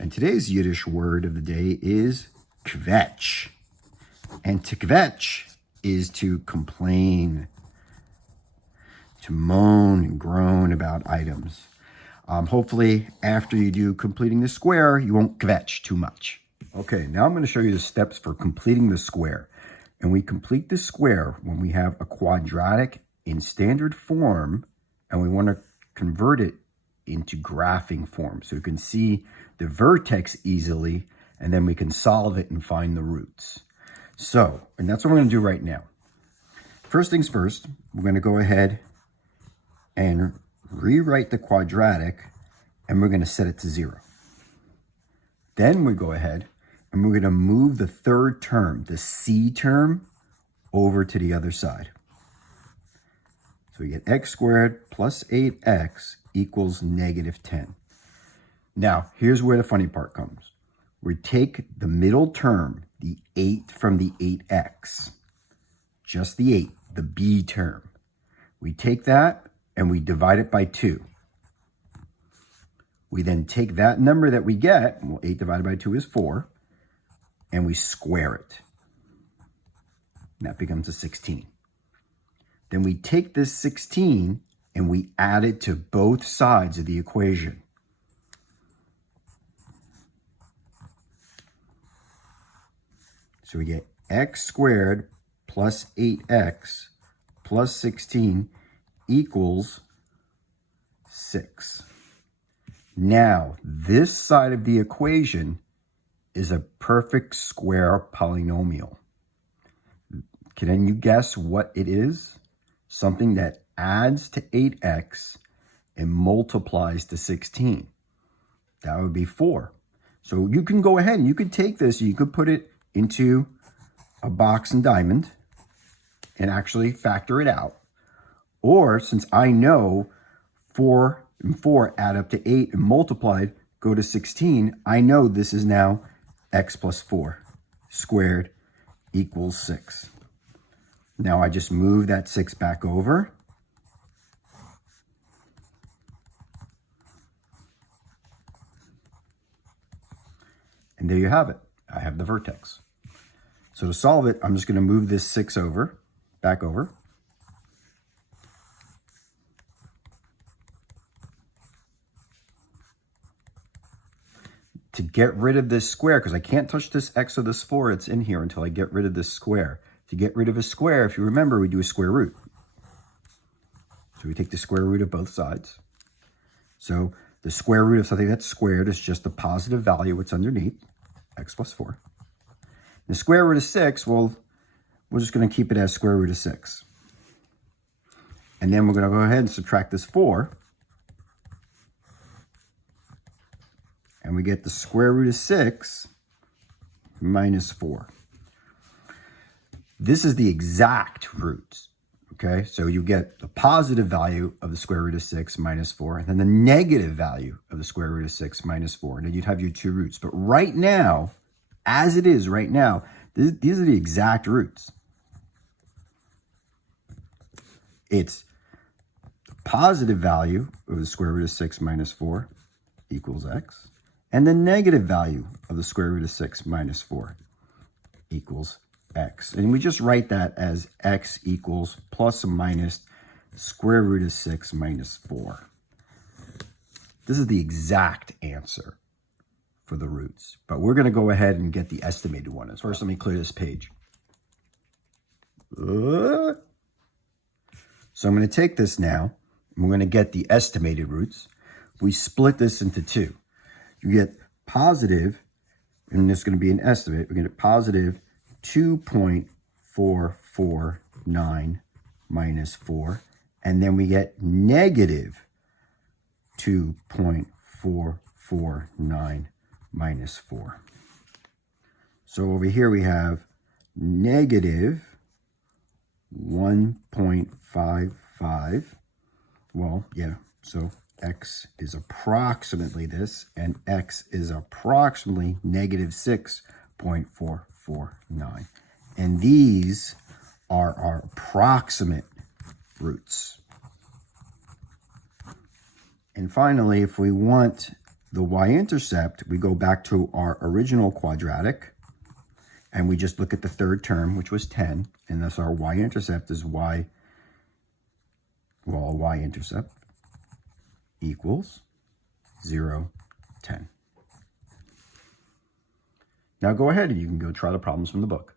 And today's Yiddish word of the day is kvetch. And to kvetch is to complain, to moan and groan about items. Hopefully, after you do completing the square, you won't kvetch too much. Okay, now I'm going to show you the steps for completing the square. And we complete the square when we have a quadratic in standard form, and we want to convert it into graphing form so you can see the vertex easily, and then we can solve it and find the roots. So, and that's what we're going to do right now. First things first, we're going to go ahead and rewrite the quadratic, and we're going to set it to 0. Then we go ahead and we're going to move the third term, the c term, over to the other side. So we get x squared plus 8x equals negative 10. Now, here's where the funny part comes. We take the middle term, the 8 from the 8x, just the 8, the b term. We take that and we divide it by 2. We then take that number that we get, well, 8 divided by 2 is 4, and we square it. And that becomes a 16. Then we take this 16 and we add it to both sides of the equation. So we get x squared plus 8x plus 16 equals 6. Now, this side of the equation is a perfect square polynomial. Can you guess what it is? Something that adds to 8x and multiplies to 16. That would be 4. So you can go ahead and you could take this, you could put it into a box and diamond and actually factor it out. Or since I know 4 and 4 add up to 8 and multiplied go to 16, I know this is now x plus 4 squared equals 6. Now I just move that 6 back over. And there you have it. I have the vertex. So to solve it, I'm just going to move this 6 over, back over. To get rid of this square, because I can't touch this x or this 4, it's in here until I get rid of this square. To get rid of a square, if you remember, we do a square root. So we take the square root of both sides. So the square root of something that's squared is just the positive value what's underneath, x plus 4. The square root of 6, well, we're just going to keep it as square root of 6. And then we're going to go ahead and subtract this 4. And we get the square root of 6 minus 4. This is the exact roots, okay? So you get the positive value of the square root of 6 minus 4, and then the negative value of the square root of 6 minus 4, and then you'd have your two roots. But right now, as it is right now, these are the exact roots. It's the positive value of the square root of 6 minus 4 equals x, and the negative value of the square root of 6 minus 4 equals x. And we just write that as x equals plus or minus square root of 6 minus 4. This is the exact answer for the roots. But we're going to go ahead and get the estimated one. First, let me clear this page. So I'm going to take this now, and we're going to get the estimated roots. We split this into 2. You get positive, and this is going to be an estimate. We're going to get positive 2.449 minus 4. And then we get negative 2.449 minus 4. So over here we have negative 1.55. Well, yeah, so x is approximately this, and x is approximately negative 6.449. And these are our approximate roots. And finally, if we want the y-intercept, we go back to our original quadratic, and we just look at the third term, which was 10, and thus our y-intercept is y-intercept equals 0, 10. Now go ahead and you can go try the problems from the book.